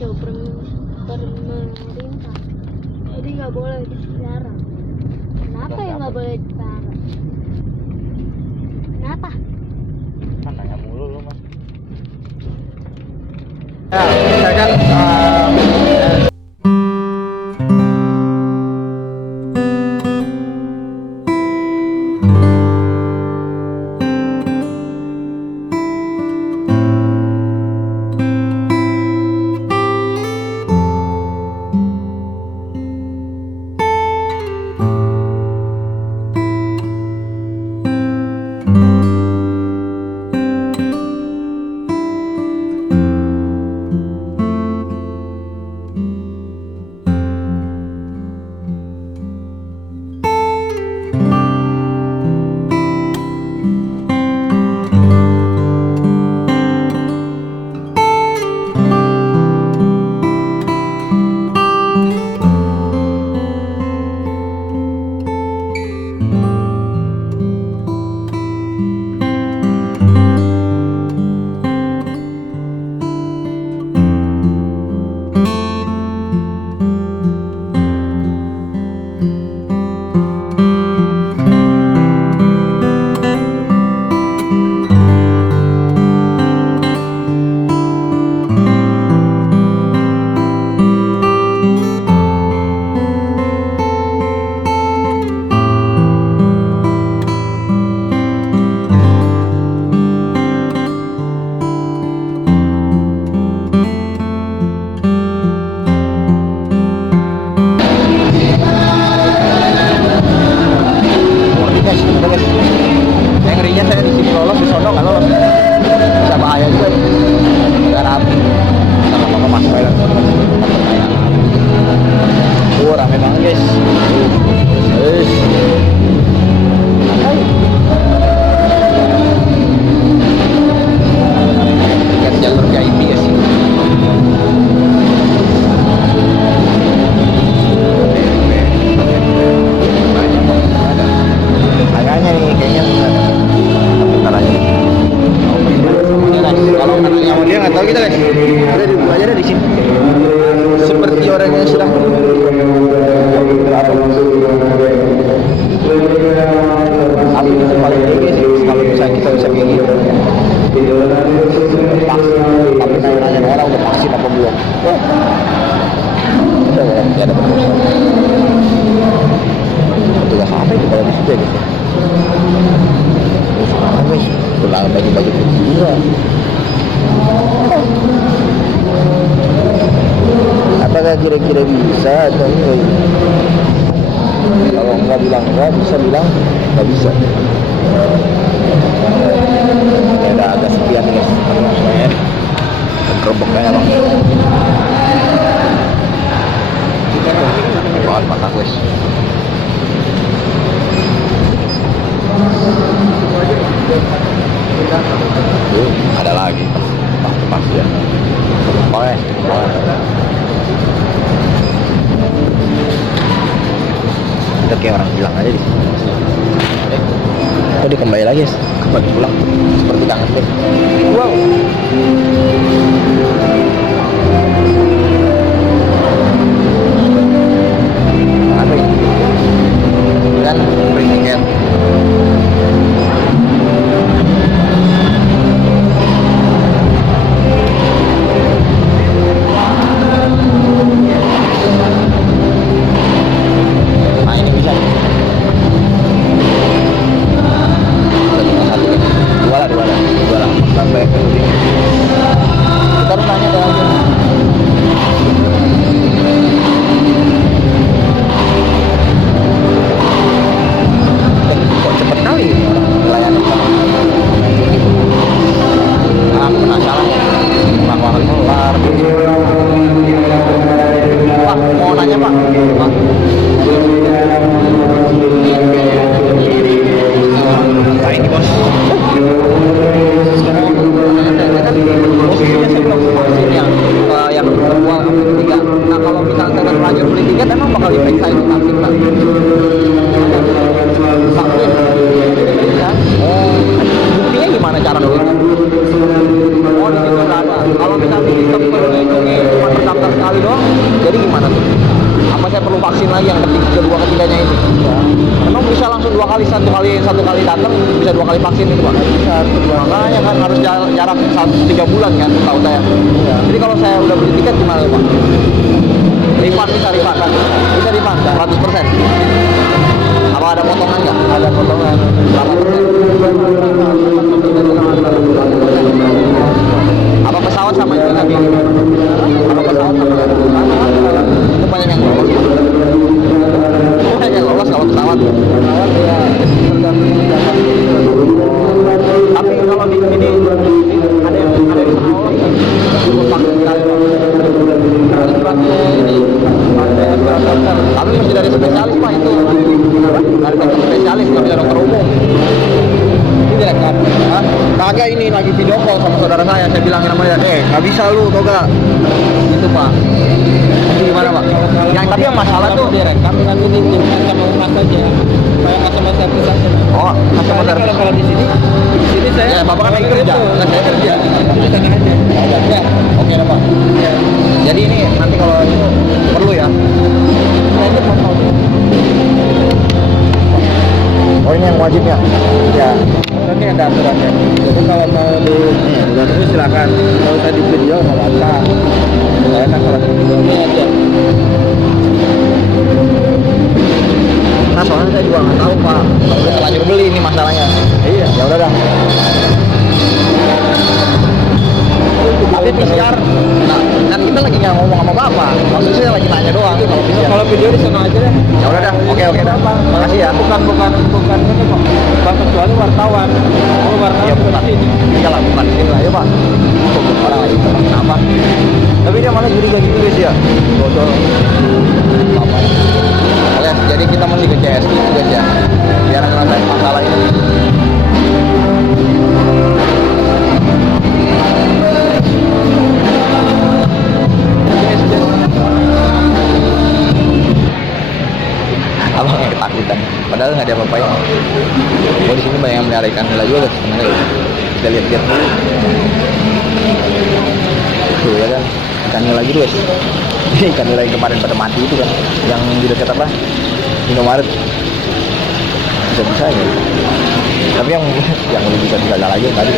Tuh, pemerintah. Jadi nggak boleh dipelihara. Kenapa ya nggak boleh dipelihara? Kenapa? Kan nanya mulu lu mas. Ya, misalkan saya ngerinya saya di sini lolos, di sono nggak lolos, bisa bahaya juga. Nggak rapi, sama sama mas Bayang. Rame banget guys. Guys. Tiket jalur VIP guys. Agaknya nih kayaknya bentar aja. Kalau kanalnya mau dia nggak tahu kita guys. Udah dibuka aja di sini. Seperti orang yang sedang tapi itu paling tinggi sih kalau bisa kita bisa kayak gitu. Tapi nanya orang udah vaksin apa belum? Bisa ya ada perusahaan. Petugas apa itu kalau di situ ya gitu. Sama guys, pulang baju-baju kecil. Apakah kira-kira bisa atau enggak? Kalau enggak bilang enggak, bisa bilang enggak bisa. Ini ada agak sepian guys, semuanya gerobaknya bang. Banget mata guys. Ada lagi pas ya. Boleh. Kita kayak orang hilang aja di sini. Kok dia kembali lagi ya? Kembali pulang seperti kangen deh. Wow. Apa ini? Kan free tiket. Nah ini bisa nih. Dua lah sampai kita harus tanya ke aja. Kok cepet kali layanan aku penasaran ulang kelar. Pak mau nanya pak nah ini bos posisinya saya belum vaksin yang kedua ketiga. Nah kalau misalnya saya terlanjur beli tiket emang bakal diperiksa itu vaksin pak? Vaksin buktinya gimana cara nulisnya? Oh di situ ada. Kalau misalnya sistem melindungi cuma pertama kali doang. Jadi gimana tuh? Apa saya perlu vaksin lagi yang ketiganya ini? Ya. Emang bisa langsung 2 kali, satu kali datang bisa 2 kali vaksin itu Pak? Bisa. Makanya kan harus jarak 3 bulan kan, tahu saya. Ya. Jadi kalau saya udah beli tiket gimana Pak? Refund bisa 100%. Apa ada potongan nggak? Ada potongan. Berapa persen? Apa pesawat sama itu nanti? Apa pesawat sama itu? Itu banyak yang lolos. Banyak yang lolos kalau pesawat. Pesawat ya tergantung jam. Tapi kalau di sini ada yang lolos. Cukup vaksin sekali. Tapi mesti dari spesialis Pak itu. Dari dokter spesialis, nggak bisa dokter umum. Ini direkam. Kagak, ini lagi video call sama saudara saya bilangin namanya, nggak bisa lu, tau gak? Gitu Pak. Itu gimana Pak? Yang tadi yang masalah tuh direkam dengan ini sama umat aja. Kayak customer service aja. Oh, customer service. Kalau di sini saya. Ya, Bapak kan lagi kerja. Kan saya kerja. Ya, oke Pak. Ya. Jadi ini nanti kalau itu perlu ya. Oh ini yang wajibnya? Ya. Ini ada aturannya. Jadi kalau mau di itu silakan. Kalau tadi video nggak apa-apa. Saya enak kalau di video ini aja. Nah soalnya saya juga nggak tahu Pak. Udah terlanjur beli ini masalahnya. Iya. Ya udah dah. Tapi PCR, nah, kan kita lagi nggak ngomong sama Bapak. Maksudnya saya lagi nanya doang. Kalau video di sana aja deh. Ya udah dah. Oke dah. Makasih ya. Bukan ini kok. Bukan kecuali wartawan. Oh wartawan. Ya bukan ini. Iyalah bukan ini lah ya Pak. Orang lagi kenapa? Tapi dia malah curiga gitu guys ya. Dodol. Oke, jadi kita mesti ke CS guys ya. Biar ngerasain masalah ini. Abang yang ketakutan, padahal nggak ada apa-apain. Oh di sini banyak yang melihara ikan nila juga sebenarnya. Kita lihat-lihat dulu. Tuh ya kan, ikan nila gitu guys. Ikan nila yang kemarin pada mati itu kan, yang di dekat apa? Indomaret. Bisa ya. Tapi yang lebih bisa lagi yang tadi.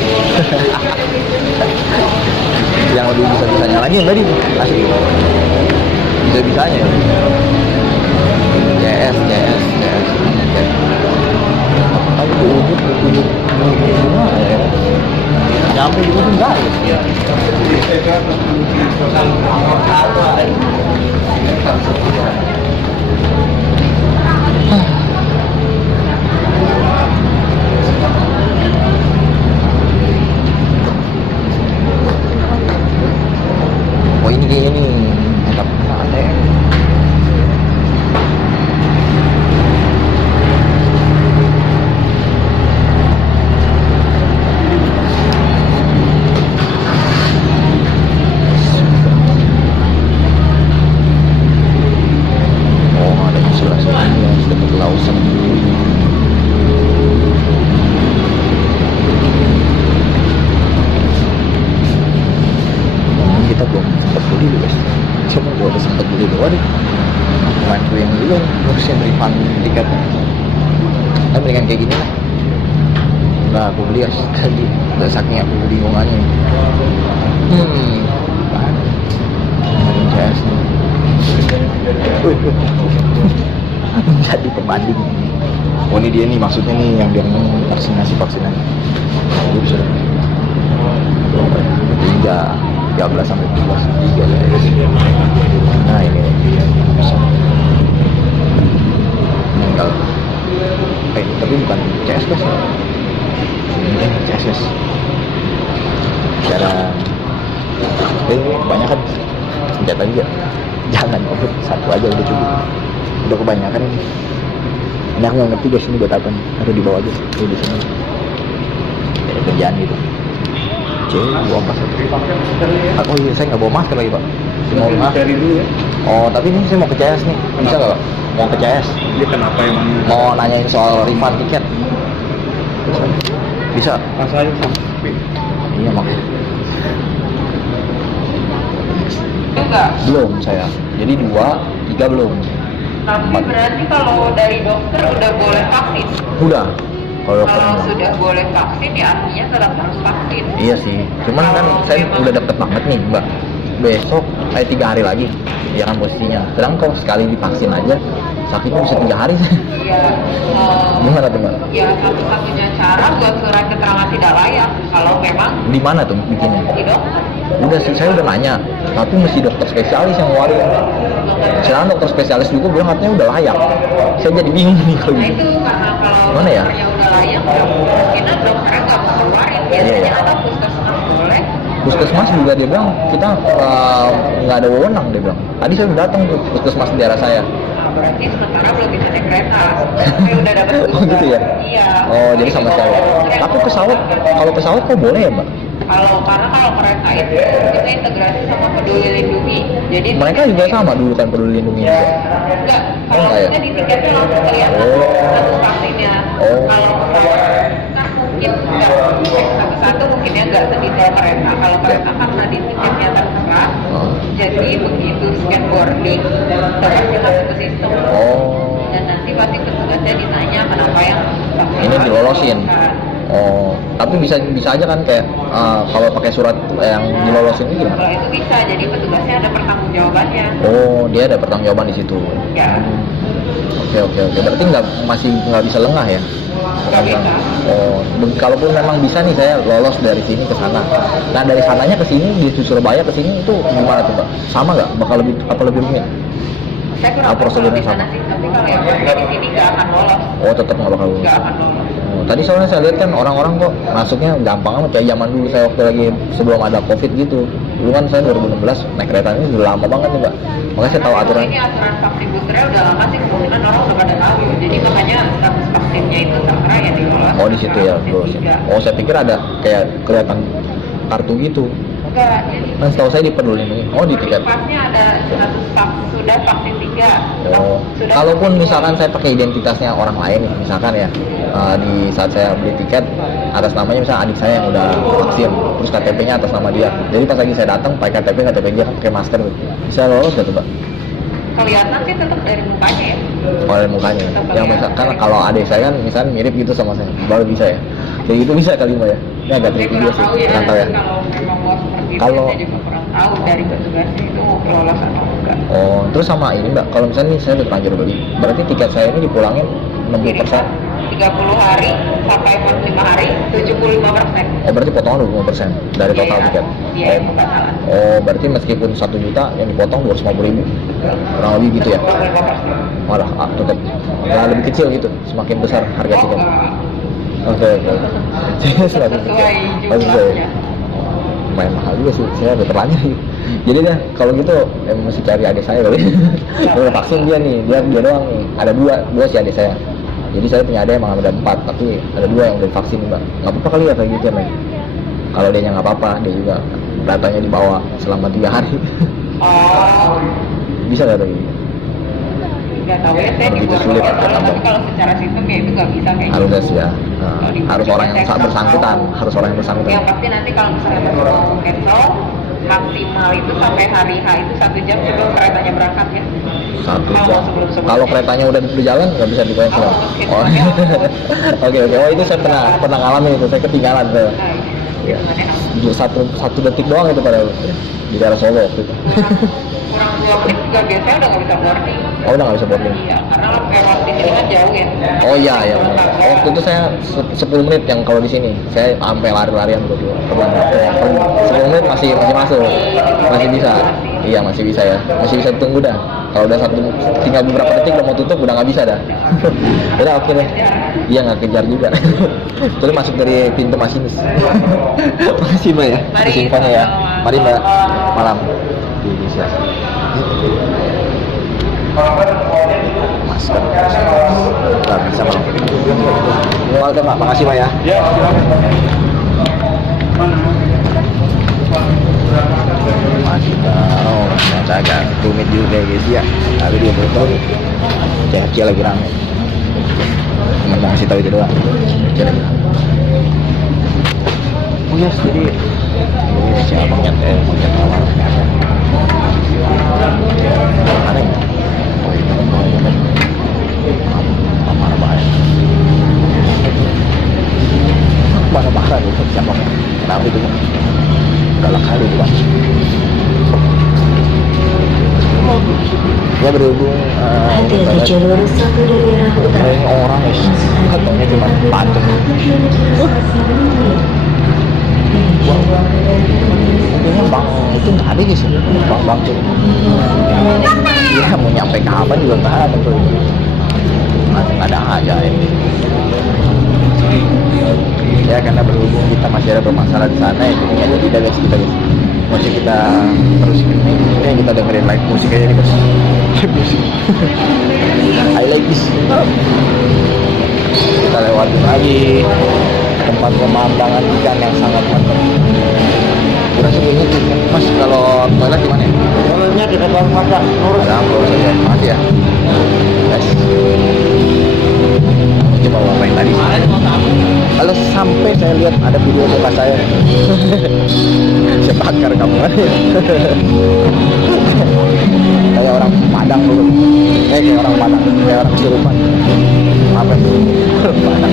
Yang lebih bisa lagi yang tadi. Asli. Bisa-bisanya ya. CS. Tapi unit gimana ya? Nyampe di ujung enggak ya? Oh ini kayaknya nih mantap banget. Mendingan kayak gini lah. Nah aku beli tadi udah saking aku bingungannya. CS jadi pembanding. Oh ini dia nih maksudnya nih yang dia vaksinasi. Ini bisa 13 sampai 17 3 guys. Nah ini bisa tinggal tapi bukan CS guys. Ini CS cara banyak kan senjata juga. Jangan satu aja udah cukup, udah kebanyakan ini. Ini aku nggak ngerti guys ini buat apa nih. Ada di bawah aja ini di sini kayak kerjaan gitu. Bawa masker. Oh iya saya nggak bawa masker lagi Pak. Mau cari dulu ya. Oh tapi ini saya mau ke CS nih. Bisa nggak Pak? Mau ke CS. Dia kenapa emang? Mau nanyain soal refund tiket. Bisa. Masalahnya sampai. Iya makanya. Enggak. Belum saya. Jadi 2, 3 belum. Tapi berarti kalau dari dokter udah boleh vaksin. Udah. Kalau dokter Kalau bilang. sudah boleh vaksin ya artinya tetap harus vaksin. Iya sih. Cuman kan saya udah deket banget nih, Mbak. Besok 3 hari lagi. Ya kan posisinya. Sedang kalau sekali divaksin aja sakitnya bisa 3 hari. Iya. Gimana tuh, Mbak? Ya satu-satunya cara buat surat keterangan tidak layak kalau memang Di mana tuh bikinnya? di dokter. Udah sih, saya udah nanya, tapi mesti dokter spesialis yang ngeluarin. Sekarang dokter spesialis juga bilang katanya udah layak. Saya jadi bingung nih kalau Nah gitu. itu karena kalau Mana ya? dokternya udah layak, ya mungkin dokternya nggak mau keluarin. Biasanya Iya. ada puskesmas boleh. Puskesmas juga dia bilang kita nggak ada wewenang, dia bilang. Tadi saya udah datang tuh puskesmas di daerah saya. Nah, berarti sementara belum bisa naik kereta. Saya udah dapat Oh gitu ya? Iya. Oh jadi sama sekali. Tapi pesawat, kalau pesawat kok boleh ya, Mbak? Karena kalau kereta itu kita integrasi sama Peduli Lindungi. Jadi Mereka juga sama dulu kan Peduli Lindungi juga. enggak. Oh, Kalau enggak ya? kita di tiketnya langsung kelihatan Oh. status vaksinnya. Oh. Kalau pesawat kan mungkin nggak cek satu-satu mungkinnya nggak sedetail kereta. Kalau kereta kan tadi tiketnya tertera. Oh. Jadi begitu scan boarding, terus kita masuk ke sistem. Oh. Dan nanti pasti petugasnya ditanya kenapa yang vaksin Ini dilolosin. kan. Oh, tapi bisa aja kan kayak kalau pakai surat yang dilolosin ini gimana? Kalau itu bisa, jadi petugasnya ada pertanggungjawabannya. Oh, dia ada pertanggungjawaban di situ. Ya, Oke. Berarti masih nggak bisa lengah ya? nggak bisa. Oh, kalaupun memang bisa nih saya lolos dari sini ke sana. Nah dari sananya ke sini di Surabaya ke sini itu gimana tuh, Pak? Sama nggak? Bakal lebih rumit? Saya kurang tahu Prosedurnya di sana sama? sih, tapi kalau yang pasti di sini nggak akan lolos. Oh, tetap nggak bakal lulus. Nggak akan lolos. Oh, tadi soalnya saya lihat kan orang-orang kok masuknya gampang amat kayak zaman dulu saya waktu lagi sebelum ada Covid gitu. Dulu kan saya 2016 naik kereta ini udah lama banget nih, Mbak. Makanya saya tahu aturan. Ini aturan vaksin boosternya udah lama sih, kemungkinan orang udah pada tahu. Jadi makanya status vaksinnya itu tertera ya di lolos. Oh, di situ ya, lulus. Oh, saya pikir ada kayak kelihatan kartu gitu. Enggak, jadi Kan setahu saya di Peduli Lindungi. Oh, di tiket. pasnya ada status sudah vaksin 3. Oh, Sudah kalaupun vaksin misalkan saya pakai identitasnya orang lain nih, misalkan ya, di saat saya beli tiket atas namanya misalnya adik saya yang udah vaksin, terus KTP-nya atas nama dia. Jadi pas lagi saya datang pakai KTP dia kan pakai masker gitu. Bisa lolos gak tuh, Pak? kelihatan sih tetap dari mukanya ya. Kalau dari mukanya. Tetap Yang kelihatan. misalkan kalau adik saya kan misalnya mirip gitu sama saya, baru bisa ya. Jadi itu bisa kali, Mbak ya. Ini agak Saya tricky kurang juga sih. tahu ya, Kurang tahu ya. kalau memang mau seperti itu Kalau- saya juga kurang tahu dari petugasnya itu lolos atau enggak. Oh, terus sama ini, Mbak. Kalau misalnya nih saya udah terlanjur beli, berarti tiket saya ini dipulangin 60%. 30 hari sampai 45 hari 75%. Oh, berarti potongan 25% dari total Iya, tiket. Iya, bukan salah. Oh, berarti meskipun 1 juta yang dipotong 250.000. Kurang lebih gitu ya. 25%. Malah tetap ya, lebih kecil gitu, semakin besar harga tiket. Oke. Sesuai jumlahnya. Lumayan mahal juga sih, saya udah terlanjur sih. Jadi deh, kalau gitu mesti cari adik saya kali. Dia udah vaksin dia nih, dia doang nih. Ada dua si adik saya. Jadi saya punya adik emang ada 4, tapi ada 2 yang udah divaksin nih, Mbak. Nggak apa-apa kali ya kayak gitu, Mbak. Kalau dia nggak apa-apa, dia juga datanya dibawa selama 3 hari. Oh, Bisa nggak kayak gitu? nggak tahu ya, saya di Begitu luar sulit, kota, Kak, tapi Bang. kalau secara sistem ya itu nggak bisa kayak gitu. Harus ya. Nah, Kalau di harus Bogor orang yang saya kurang bersangkutan, tahu. harus orang yang bersangkutan. Yang pasti nanti kalau misalnya mau cancel, maksimal itu sampai hari H itu 1 jam sebelum keretanya berangkat ya. 1 Kalau jam. sebelum-sebelumnya. Kalau keretanya udah berjalan nggak bisa di-cancel. Kalau Oh, cancel-nya oke. Oh itu saya pernah ngalamin itu, saya ketinggalan tuh. Nah, Ya. hitungannya Satu detik doang itu pada di daerah Solo waktu itu. kurang 2 menit juga biasanya udah nggak bisa boarding. Oh udah nggak bisa boarding. Iya, karena lewat di sini kan jauh ya. Oh iya ya. Waktu itu saya 10 menit yang kalau di sini saya sampai lari-larian ke belakang. 10 menit masih masuk, masih bisa. Iya masih bisa ya, masih bisa tunggu dah. Kalau udah tinggal beberapa detik udah mau tutup udah nggak bisa dah. Udah oke deh. Iya nggak kejar juga. Terus masuk dari pintu masinis. Makasih Mbak ya. Mari, Atas infonya ya. Mari Mbak. Malam. Di Indonesia. Masker. Nggak bisa Mbak. Oke Mbak, makasih Mbak ya. Masih tahu, saya agak rumit juga guys ya. Tapi dia belum tahu. CFC lagi rame. Cuma mau kasih tahu itu doang. CFC lagi rame. Oh yes, jadi ini siapa monyet awal. Ya berhubung ini orang katanya cuma patung. Mungkin bang itu nggak ada sih, bang tuh. Iya mau nyampe kapan juga nggak ada tuh. Masih ada aja ini. Ya karena berhubung kita masih ada bermasalah di sana ya jadi tidak guys kita guys. Masih kita terus ini kita dengerin live musik aja nih guys. Musik. I like this. Kita lewatin lagi tempat pemandangan ikan yang sangat mantap. Kira sebelumnya mas kalau toilet di mana? Toiletnya di depan mata. Ada lurus aja. Makasih ya. Guys. Coba ngapain tadi? Kalau sampai saya lihat ada video muka saya, saya bakar kamu. Kayak orang Padang dulu. Kayak orang Padang, kayak orang Kesurupan. Apa itu? Padang.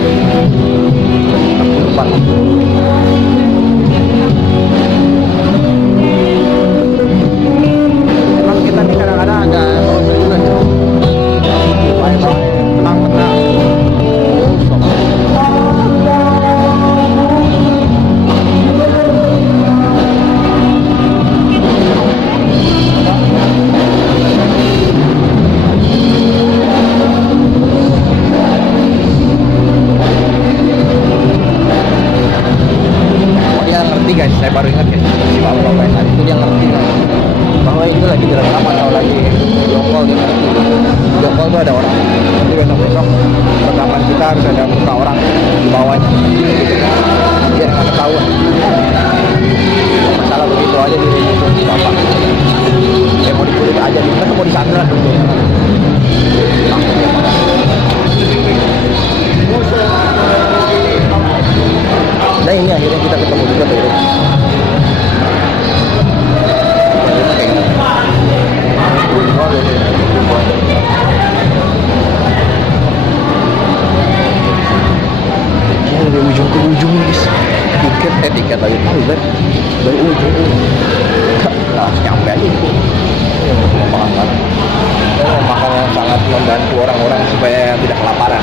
Kesurupan. Emang kita nih kadang-kadang agak juga cuy. Tenang-tenang. Guys, saya baru ingat guys, si bapak yang tadi itu dia ngerti kan bahwa itu lagi direkam atau lagi jongkol, dia ngerti jongkol itu ada orang, jadi besok-besok rekaman kita harus ada muka orang di bawahnya biar nggak ketahuan. Masalah begitu aja di bapak ya mau dikulit aja nih, kan mau disandra dulu nah ini akhirnya kita ketemu juga tuh ya. Dari ujung ke ujung guys, tiket lagi tahu kan dari ujung nggak nyampe aja itu makan yang sangat membantu orang-orang supaya tidak kelaparan.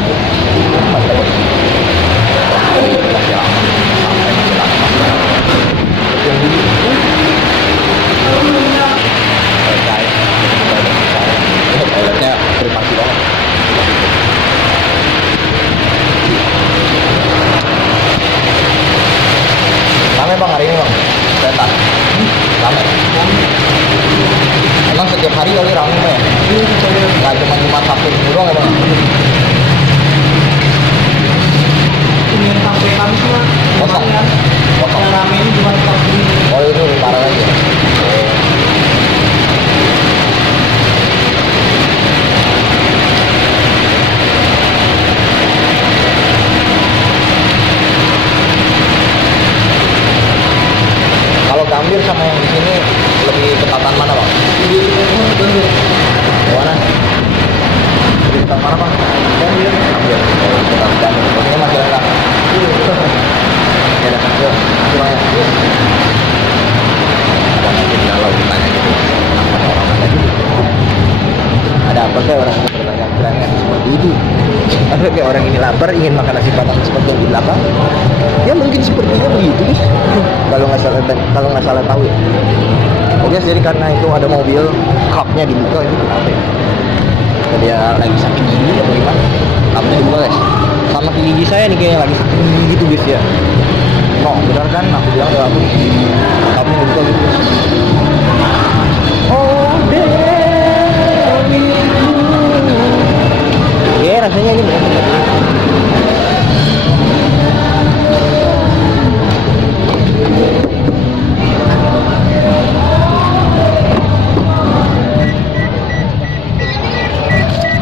Toiletnya privasi banget. Rame bang hari ini bang, setan. Rame. Emang setiap hari kali rame ya? Nggak cuma Jumat Sabtu doang ya bang? Senin sampai Kamis mah Kosong. Kosong. yang rame ini cuma Sabtu. Oh itu lebih parah lagi ya? Kalau Gambir sama yang di sini lebih ketatan mana bang? Mana? Lebih ketat mana bang? Gambir. Gambir. Oh, ketat Gambir. Ini masih lengkap. Ya, ada gimana? Ada mungkin kalau ditanya gitu, kenapa orang ada gitu? Ada apa sih orang itu berlagak seperti itu? Ada kayak orang ini lapar ingin makan nasi padang seperti yang di belakang? Ya mungkin sepertinya begitu guys. Kalau nggak salah tahu ya. Oke, jadi karena itu ada mobil cupnya dibuka itu kenapa ya? Dia lagi sakit gigi atau gimana? Cupnya dibuka guys. Sama gigi saya nih kayaknya lagi sakit gigi gitu guys ya. No, benar kan? Aku bilang ya aku cupnya dibuka gitu guys. Oh, ya rasanya ini benar.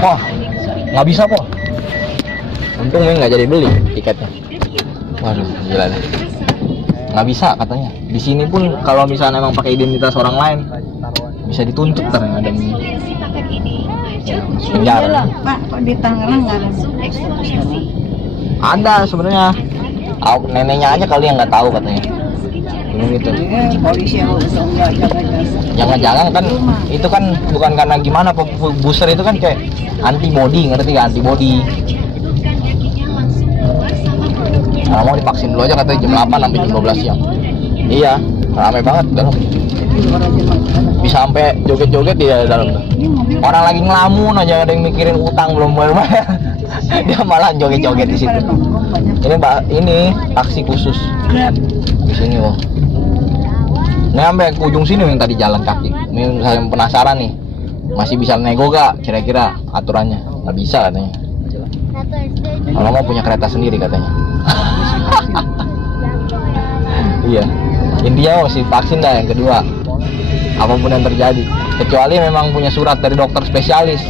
Wah, nggak bisa kok. Untung nggak jadi beli tiketnya. Waduh, gila deh. Nggak bisa katanya. Di sini pun kalau misalnya emang pakai identitas orang lain bisa dituntut ternyata ada penjara. Pak, kok di Tangerang nggak ada? Ada sebenarnya. Neneknya aja kali yang nggak tahu katanya. Ini gitu. Polisi yang nggak jaga-jaga. Jangan-jangan kan itu kan bukan karena gimana, booster itu kan kayak antibody, ngerti gak? Antibody. Nah, mau divaksin dulu aja katanya jam 8 sampai jam 12 siang. Iya, ramai banget dalam. Bisa sampai joget-joget di dalam tuh. Orang lagi ngelamun aja, ada yang mikirin utang belum bayar. Dia malah joget-joget di situ. Ini taksi khusus di sini, Wong. Nah, sampai ke ujung sini yang tadi jalan kaki. Ini saya penasaran nih, masih bisa nego gak kira-kira aturannya? Nggak bisa katanya. Kalau mau punya kereta sendiri katanya. Iya, intinya masih vaksin dah yang kedua. Apapun yang terjadi, kecuali memang punya surat dari dokter spesialis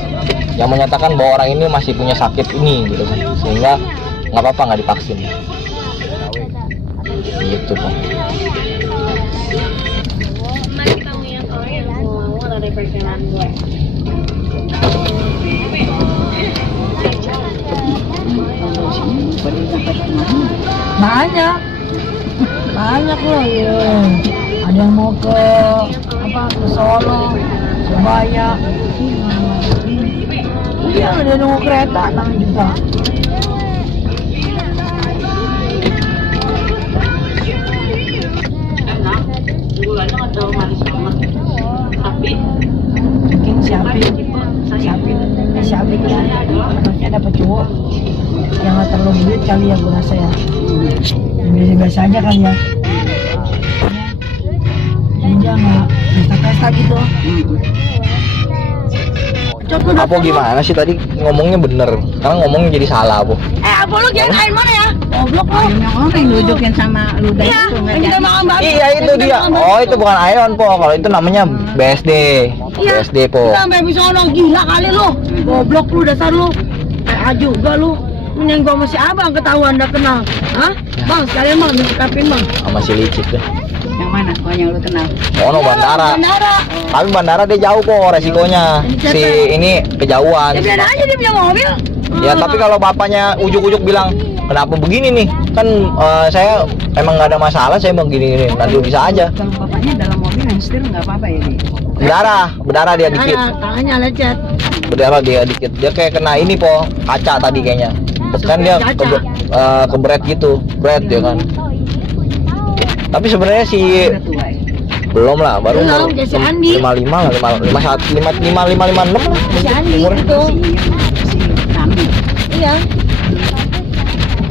yang menyatakan bahwa orang ini masih punya sakit ini, gitu kan, sehingga nggak apa-apa nggak divaksin. Gitu kok. Banyak loh ya. Ada yang mau ke ke Solo, Surabaya. Iya, ada nunggu kereta 6 juta. Enak, gulanya nggak terlalu manis banget. Tapi mungkin siapin kan anaknya dapat cowok yang nggak terlalu duit kali ya, gue rasa ya. Biasa aja kan ya. Dia nggak pesta-pesta gitu. Apa gimana sih tadi ngomongnya bener, sekarang ngomongnya jadi salah, Bu. Apa lu yang lain mana ya? Goblok lu. Yang orang dudukin sama ludah itu enggak jadi. Iya itu dia. Oh, itu bukan Ion, Po. Kalau itu namanya BSD. BSD, Po. Sampai bisa ono gila kali lu. Goblok lu, dasar lu. Juga lu. Yang gua masih abang ketahuan udah kenal. Hah? Bang, sekalian Bang disikapin Bang. Sama si licik tuh. Yang mana? Oh, yang lu kenal. Oh, no, bandara. Tapi bandara dia jauh, Po, resikonya. Si ini kejauhan. Ya biar aja dia punya mobil. Ya, tapi kalau bapaknya ujuk-ujuk bilang, "Kenapa begini nih? Kan saya emang nggak ada masalah, saya begini-gini." Nanti bisa aja. Kalau bapaknya dalam mobil yang setir nggak apa-apa ya, Di? Berdarah dia dikit. Tangannya lecet. Berdarah dia dikit. Dia kayak kena ini, Po, kaca tadi kayaknya. Kan dia kebret gitu, bret ya kan. Tapi sebenarnya si belum lah, baru 55 lah, 55 56 lah. Si Andi itu. Iya.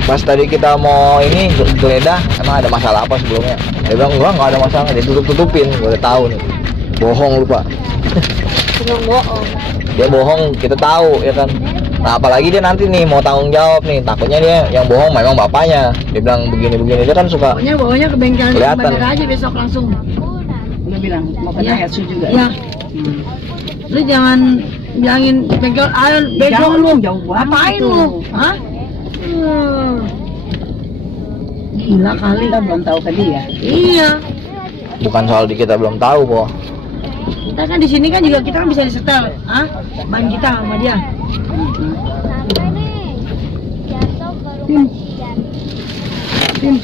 Pas tadi kita mau ini geledah, emang ada masalah apa sebelumnya? Dia bilang enggak ada masalah, dia tutupin. Gue udah tahu nih, bohong lupa. Bohong. Dia bohong, kita tahu ya kan. Nah, apalagi dia nanti nih mau tanggung jawab nih, takutnya dia yang bohong memang bapaknya. Dia bilang begini-begini, dia kan suka. Pokoknya ke bengkel kelihatan aja besok langsung. Udah bilang mau ke Daihatsu juga. Iya. Lu jangan bilangin bengkel Ion bego lu. Jauh banget lu. Hah? Gila kali. Kita belum tahu ke dia. Iya. Bukan soal di kita belum tahu, Po. Kita kan di sini kan juga kita kan bisa disetel, ah? Ban kita sama dia. Tim,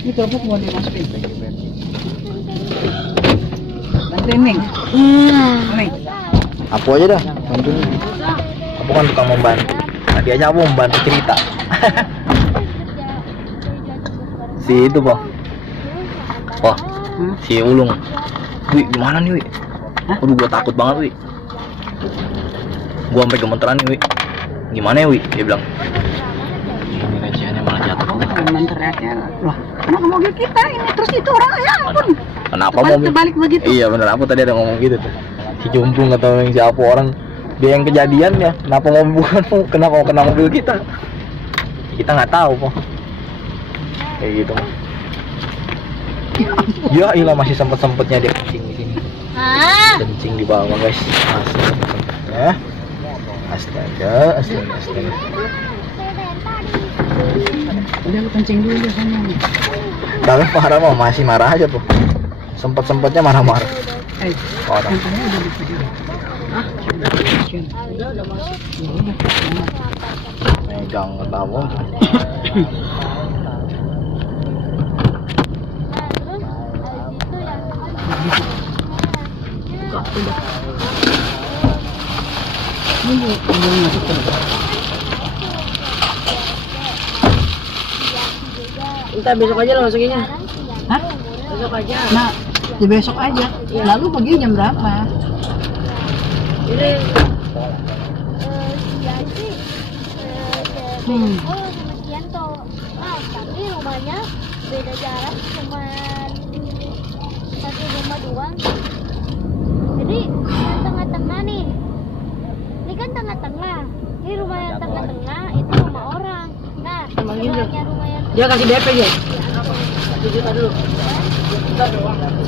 ini kerupuk mau dimasukin. Bantuin Ning. Ning. Aku aja dah, bantuin. Aku kan tukang membantu. Nah, dia aja aku membantu cerita. Si itu, Po. Po, si Ulung. Wi, gimana nih, Wi? Aduh, gua takut banget, Wi. Gua sampai gemeteran nih, Wi. Gimana ya, Wi? Dia bilang. Ini recehannya malah jatuh. Teman teriaknya, loh, kenapa mobil kita ini terus itu orang ya ampun. Kenapa mobil? Terbalik begitu. Iya bener, aku tadi ada ngomong gitu tuh. Si Cumpung atau yang siapa orang dia yang kejadian ya. Kenapa mobil bukan? Kenapa kena mobil kita? Kita nggak tahu, Po. Kayak gitu. Ya ilah, masih sempet-sempetnya dia kencing di sini. Kencing di bawah, guys. Astaga. Astaga. Udah lu kencing dulu sana. Tapi marah mah masih marah aja, Po. Sempet-sempetnya marah-marah. Orang. Udah masuk. Megang ketamu. Entar besok aja lo masukinnya. Hah? Besok aja. Nah, di besok aja. Lalu pergi jam berapa? Ini Oh, sama Kianto. Ah, tapi rumahnya beda jarak cuma satu rumah doang. Jadi yang tengah-tengah nih. Ini kan tengah-tengah. Ini rumah yang tengah-tengah itu rumah orang. Nah, Emang gitu? sebelahnya rumah yang dia kasih DP dia. 1 juta dulu.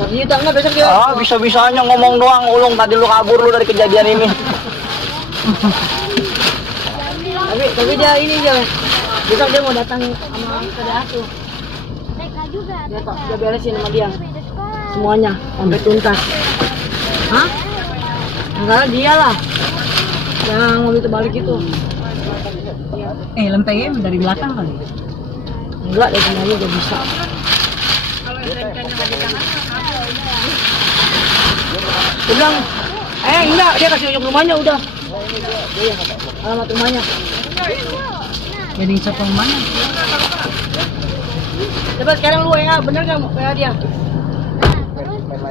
1 juta enggak besok dia. Ah, bisa-bisanya ngomong doang, Ulung. Tadi lu kabur lu dari kejadian ini. Tapi dia ini dia. Besok dia mau datang sama saudara aku. TK juga. Dia beresin sama dia. Beda sekolah. Semuanya sampai tuntas. Hah? Enggak, dia lah. Yang mau itu balik itu. Lempengnya dari belakang kali. Enggak, dari sini aja bisa. Dia bilang, enggak, dia kasih unjuk rumahnya udah. Alamat rumahnya. Jadi satu mana? Coba sekarang lu WA, bener nggak WA dia?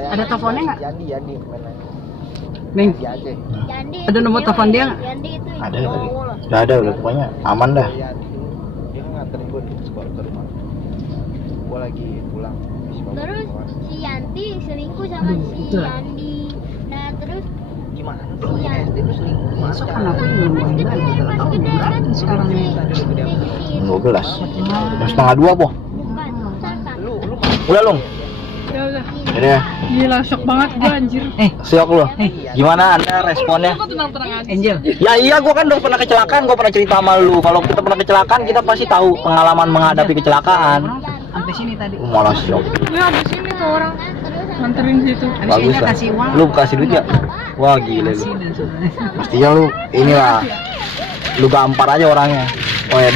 Ada teleponnya nggak? Yandi. Ning, Aceh. ada nomor telepon dia nggak? Ada tadi. Udah ada, udah pokoknya aman dah. Dia nganterin gue di sekolah ke rumah. Gue lagi pulang. Terus si Yanti selingkuh sama si Yandi. Nah terus Gimana? si Yanti Masuk pas gede kan sekarang si ini. Dejikin. 12. Jam setengah 2 po. Bukan, Sarkan. Udah, Lung. Udah. Gila, shock banget gua anjir. Siok lu. Gimana Anda responnya? Angel. Ya iya, gua kan udah pernah kecelakaan, gua pernah cerita sama lu. Kalau kita pernah kecelakaan, kita pasti tahu pengalaman menghadapi kecelakaan. Sampai sini tadi. Malah siok. Ya, di sini tuh orang nganterin situ. Bagus lah. Lu kasih duit ya? Wah gila lu. Pastinya lu inilah. Lu gampar aja orangnya. Oh ya,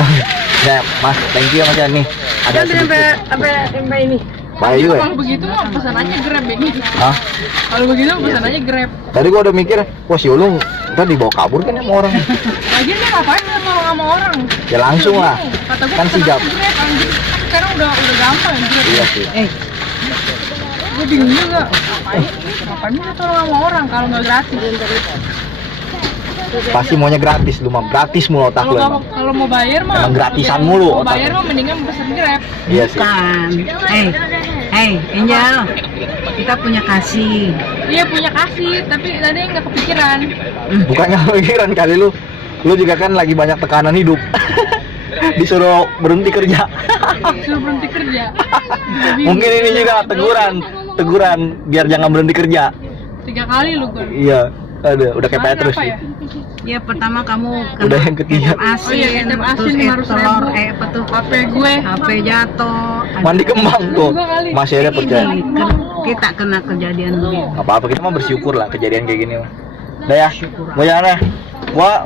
ya Mas, thank you ya Mas ya nih. Ada sedikit. sampai ini. Baik juga. Kalau begitu mah pesan aja Grab ini. Hah? Kalau begitu pesan aja Grab. Tadi gua udah mikir, wah si Ulung ntar dibawa kabur kan sama orang. Lagian dia ngapain sama orang? Ya langsung lah. Kata gua Kan pesan sigap. aja Grab anjir. Sekarang udah gampang Grab. Iya sih. Gue bingung juga. Ngapain minta tolong sama orang kalau nggak gratis? Pasti maunya gratis lu mah, gratis mulu otak lu emang. Kalau mau bayar mah Emang gratisan mulu Mau otak bayar lu. mah mendingan pesen Grab. Iya sih. Angel, kita punya kasih. Iya punya kasih, tapi tadi nggak kepikiran. Bukannya pikiran kali lu. Lu juga kan lagi banyak tekanan hidup. Disuruh berhenti kerja. Suruh berhenti kerja. Mungkin ini juga teguran biar jangan berhenti kerja. 3 kali lu gue. Iya. Udah kayak Petrus apa sih. ya? Ya pertama kamu Udah yang ketiga. asin, Oh iya, kecap asin terus 500.000. telur, HP gue. HP jatuh. Mandi kembang tuh. Dua kali. Masih ada percaya. Kita kena kejadian begini. Gak apa-apa, kita mah bersyukur lah kejadian kayak gini mah. Udah ya, gua jalan ya.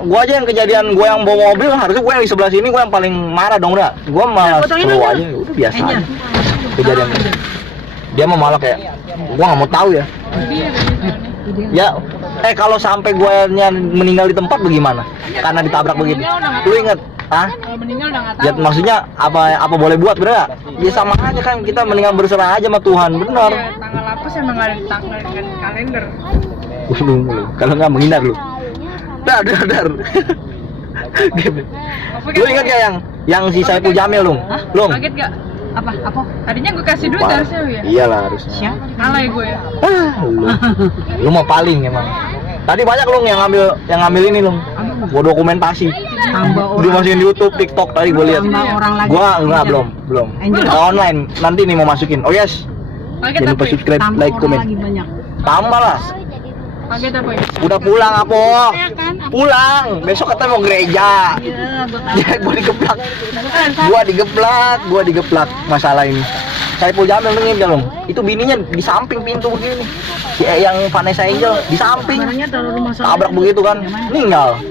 Gua aja yang kejadian gua yang bawa mobil, harusnya gua yang di sebelah sini gua yang paling marah dong dah. Gua malah slow aja, udah biasa aja. Kejadian dia mah malah kayak gua nggak mau tahu ya. Ya, kalau sampai gua meninggal di tempat bagaimana? Karena ditabrak begitu. Lu inget? Ah? Kalau meninggal udah nggak tahu. Ya maksudnya apa boleh buat bener gak? Ya sama aja kan, kita mendingan berserah aja sama Tuhan, bener. Iya, tanggal apa sih emang nggak ada tanggal dengan kalender. Lu kalau nggak menghindar lu. Dar. Lu ingat gak yang si Saiful Jamil Lung? Lung. Kaget gak? Apa? Tadinya gue kasih duit harusnya ya. Iyalah harusnya. Alay gue ya. Lu mah paling emang. Tadi banyak Lung yang ngambil ini Lung. Gua dokumentasi. Dia masukin di YouTube, TikTok tadi gua lihat. Orang lagi. Gua enggak belum. Online nanti nih mau masukin. Oh yes. Kaget Jangan apa lupa ya? subscribe, Tambah like, orang komen. lagi banyak. Tambah lah. Kaget apa ya? Udah pulang apa? Pulang. Besok katanya mau gereja. Ya, gua digeplak masalah ini. Saiful Jamil nengin galung. Itu bininya di samping pintu begini. Ya, yang Vanessa Angel di samping. Tabrak begitu kan. Meninggal.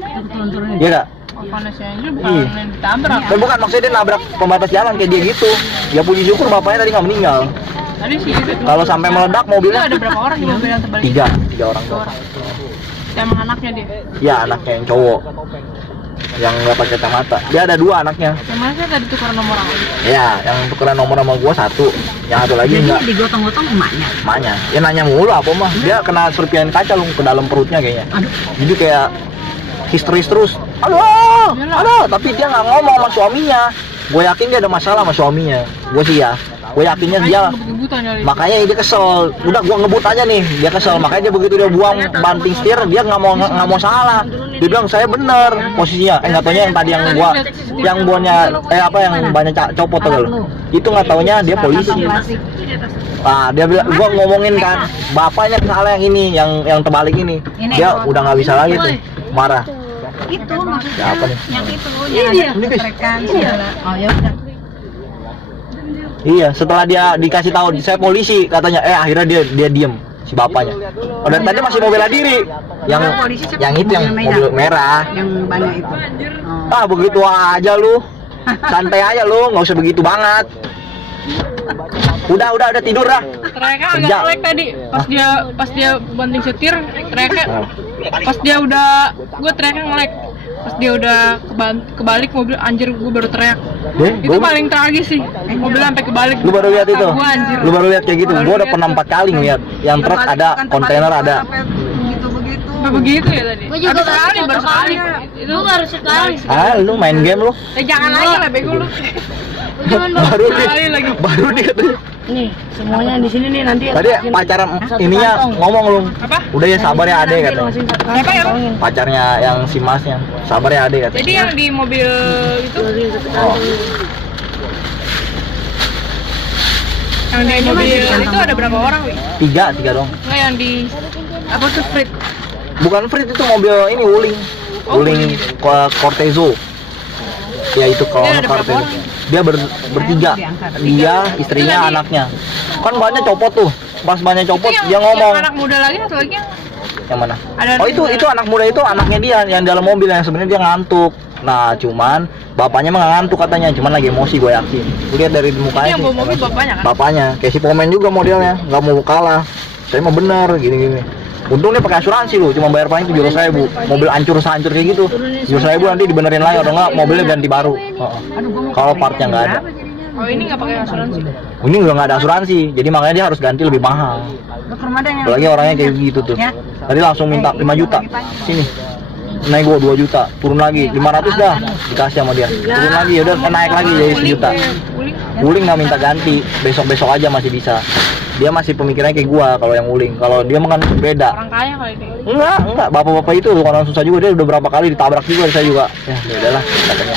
Iya enggak? Panasnya aja bukan yang ditabrak. Dan bukan maksudnya dia nabrak pembatas jalan kayak dia gitu. Ya puji syukur bapaknya tadi nggak meninggal. Tadi sih itu. Kalau sampai meledak Itu mobilnya ada berapa orang di mobil yang terbalik? tiga orang doang. Emang anaknya dia. Ya anaknya yang cowok yang nggak pakai kacamata. Dia ada 2 anaknya. Yang mana sih tadi tukeran nomor aku? Ya, yang tukeran nomor sama gua 1, yang satu lagi enggak. digotong-gotong emaknya. Emaknya. Dia nanya mulu apa mah. Dia kena serpihan kaca lu ke dalam perutnya kayaknya. Jadi kayak histeris terus. Halo, halo. Tapi dia nggak ngomong sama suaminya. Gue yakin dia ada masalah sama suaminya. Gue sih ya. Gue yakinnya dia. Makanya dia kesel. Udah gua ngebut aja nih. Dia kesel. Makanya dia begitu dia buang banting setir, dia nggak mau salah. Dia bilang saya bener posisinya. Nggak taunya yang tadi yang buahnya yang banyak copot tuh lo. Itu nggak taunya dia polisi. Nah, dia bilang, gua ngomongin kan, bapaknya salah yang ini, yang terbalik ini. Dia udah nggak bisa lagi tuh, marah. Itu maksudnya Ya, apa nih? yang itu yang ada kerekan segala. Oh ya udah. Iya, setelah dia dikasih tahu saya polisi, katanya, akhirnya dia diem si bapaknya. Oh, dan tadi masih mau bela diri. Yang itu yang mobil merah. Yang banyak itu. Oh. Begitu aja lu. Santai aja lu, nggak usah begitu banget. Udah tidur dah. Teriaknya agak melek tadi. Pas dia banting setir, teriaknya. Pas dia udah, gue teriaknya ngelek. Pas dia udah kebalik mobil, anjir gue baru teriak. Itu paling tragis sih. Mobil sampai kebalik. Lu baru lihat itu? Gua anjir. Lu baru lihat kayak gitu? Gua udah pernah 4 kali ngeliat. Yang truk ada, kontainer ada. Begitu ya tadi. Gue juga baru sekali. Itu Baru sekali. Lu main game lu? jangan lagi lah bego lu. baru sekali lagi. baru dia katanya. Nih, semuanya di sini nih nanti. Tadi pacaran ininya ngomong lu. Apa? Udah ya sabar ya adek katanya. Siapa ya? Pacarnya yang si masnya. Sabar ya adek katanya. Jadi yang di mobil itu, Oh. yang di mobil itu ada berapa orang, Wi? 3 dong. Enggak yang di apa tuh Frit? Bukan Frit, itu mobil ini Wuling. Oh, Wuling Cortezzo. Ya itu kalau Dia ada berapa Cortezzo. orang? Dia bertiga. Dia, istrinya, anaknya. Kan bannya copot tuh. Pas bannya copot Itu dia ngomong. Yang anak muda lagi atau lagi Yang mana? Ada Oh itu anak muda itu anaknya dia yang dalam mobil yang sebenarnya dia ngantuk. Nah cuman bapaknya mah nggak ngantuk katanya, cuman lagi emosi gue yakin. Gue lihat dari mukanya. Ini yang sih, bawa mobil emosi. bapaknya kan? Bapaknya, kayak si Pomen juga modelnya, nggak mau kalah. Saya mah bener gini. Untung dia pakai asuransi loh, cuma bayar paling 700.000. Mobil hancur kayak gitu, 700.000 nanti dibenerin lagi atau enggak mobilnya ganti baru. Kalau partnya nggak ada. Oh ini nggak pakai asuransi? Ini udah nggak ada asuransi, jadi makanya dia harus ganti lebih mahal. Apalagi orangnya kayak gitu tuh. Tadi langsung minta 5 juta. Sini. Naik gua 2 juta, turun lagi 500 dah dikasih sama dia. Turun lagi ya udah naik lagi jadi 1 juta. Wuling nggak minta ganti, besok aja masih bisa. Dia masih pemikirannya kayak gua kalau yang Wuling. Kalau dia mah kan beda. Orang kaya kali ini. Enggak, bapak-bapak itu bukan orang susah juga, dia udah berapa kali ditabrak juga saya juga. Ya udahlah katanya.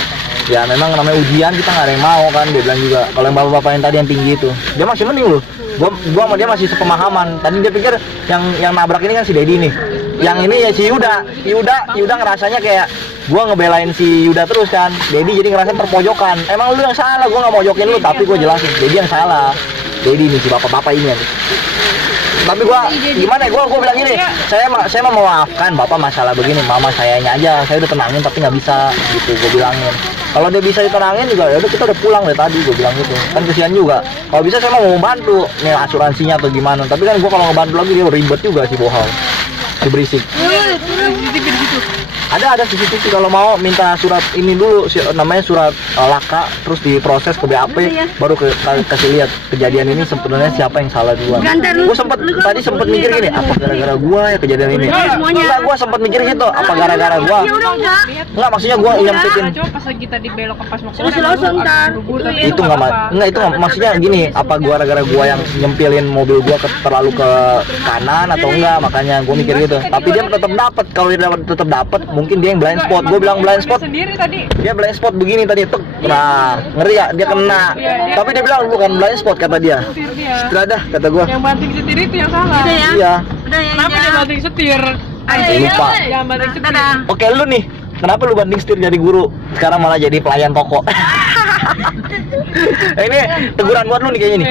Ya memang namanya ujian kita nggak ada yang mau kan, dia bilang juga. Kalau yang bapak-bapak yang tadi yang tinggi itu, dia masih mending loh. Gua sama dia masih sepemahaman. Tadi dia pikir yang nabrak ini kan si Dedi nih. Yang ini ya si Yuda ngerasanya kayak gua ngebelain si Yuda terus kan. Dedi jadi ngerasa terpojokan. Emang lu yang salah, gua nggak mojokin lu, tapi gua jelasin Dedi yang salah. Dedi nih si bapak-bapak ini nih. Tapi gua gimana ya, gua bilang gini, saya mah memaafkan bapak masalah begini, mama sayanya aja, saya udah tenangin tapi nggak bisa gitu, gua bilangin. Kalau dia bisa ditenangin juga, ya udah kita udah pulang dari tadi, gua bilang gitu. Kan kesian juga. Kalau bisa saya mau bantu nih asuransinya atau gimana. Tapi kan gua kalau ngebantu lagi dia ribet juga si bohong, si berisik. Ada CCTV kalau mau minta surat ini dulu, namanya surat laka, terus diproses ke BAP, baru kasih lihat kejadian ini sebenarnya siapa yang salah duluan. Gue tadi sempet mikir gini, apa gara-gara gua ya kejadian ini? Enggak, gue sempet mikir gitu, apa gara-gara gua? Enggak, maksudnya gua nyempitin. Coba pas lagi tadi belok ke pas maksudnya. Itu enggak maksudnya gini, apa gara-gara gua yang nyempilin mobil gua terlalu ke kanan atau enggak, makanya gua mikir gitu. Tapi dia tetap dapat, kalau dia tetap dapat mungkin dia yang blind spot. Gue bilang blind spot sendiri tadi. Dia blind spot begini tadi tuh. Nah, ngeri ya, dia kena. Tapi dia bilang bukan blind spot kata dia. Setelah dah kata gue. Yang banting setir itu yang salah. Iya. Kenapa dia banting setir? Lupa. Jangan banting setir. Oke, lu nih. Kenapa lu banting setir jadi guru? Sekarang malah jadi pelayan toko. Ini teguran buat lu nih kayaknya nih.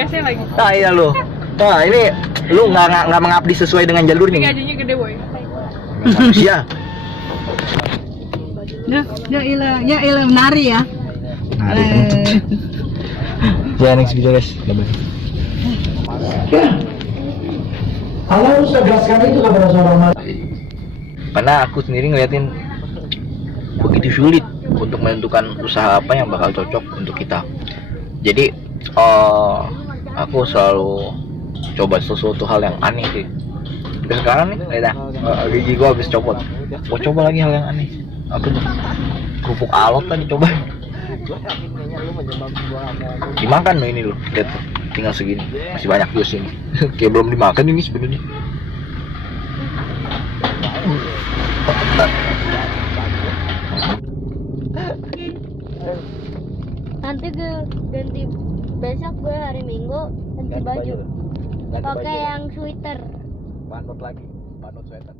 Nah, iya lu. Nah, ini lu nggak mengabdi sesuai dengan jalur nih. Gajinya gede, boy. Iya. Ya ilah menari ya. Ya next video guys. Ya. Allah harus tegaskan itu kepada seorang manusia. Karena aku sendiri ngeliatin begitu sulit untuk menentukan usaha apa yang bakal cocok untuk kita. Jadi aku selalu coba sesuatu hal yang aneh sih. Dan sekarang nih, gigi gue habis copot. Gue coba lagi hal yang aneh. Aku kerupuk alot tadi coba. Dimakan loh ini loh, lihat tuh, tinggal segini, masih banyak jus ini. Kayak belum dimakan ini sebenarnya. Nanti gue ganti, besok gue hari Minggu ganti baju, pakai yang sweater. Panut lagi, panut sweater.